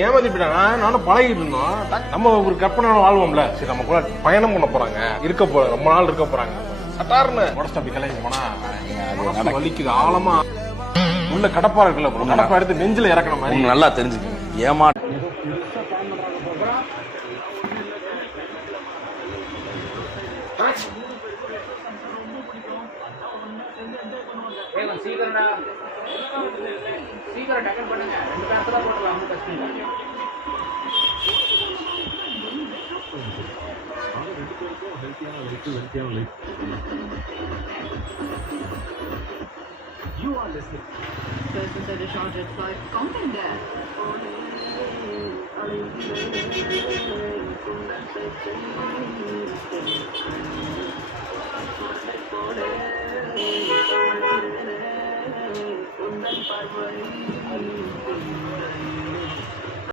ஏமாத்திட்டாங்க. நானும் பழகிட்டு இருந்தோம். நம்ம ஒரு கற்பனை வாழ்வோம்ல, சரி நம்ம கூட பயணம் பண்ண போறாங்க, இருக்க போறாங்க, ரொம்ப நாள் இருக்க போறாங்க. சட்டார்னு உடச்சு அப்படி கிளம்பி போனா மனசு வலிக்குது. ஆழமா உள்ள கடப்பா இருக்குல்ல, கடப்பா எடுத்து நெஞ்சில இறக்குற மாதிரி. நல்லா தெரிஞ்சுக்கணும். ஏமா சீக்கிரம் டக்கன் பண்ணுங்க. 2 பேர்ஸ் தான் போடலாம். ரொம்ப கஷ்டம் இல்லை. You are listening. Person said a short red flight. Content there.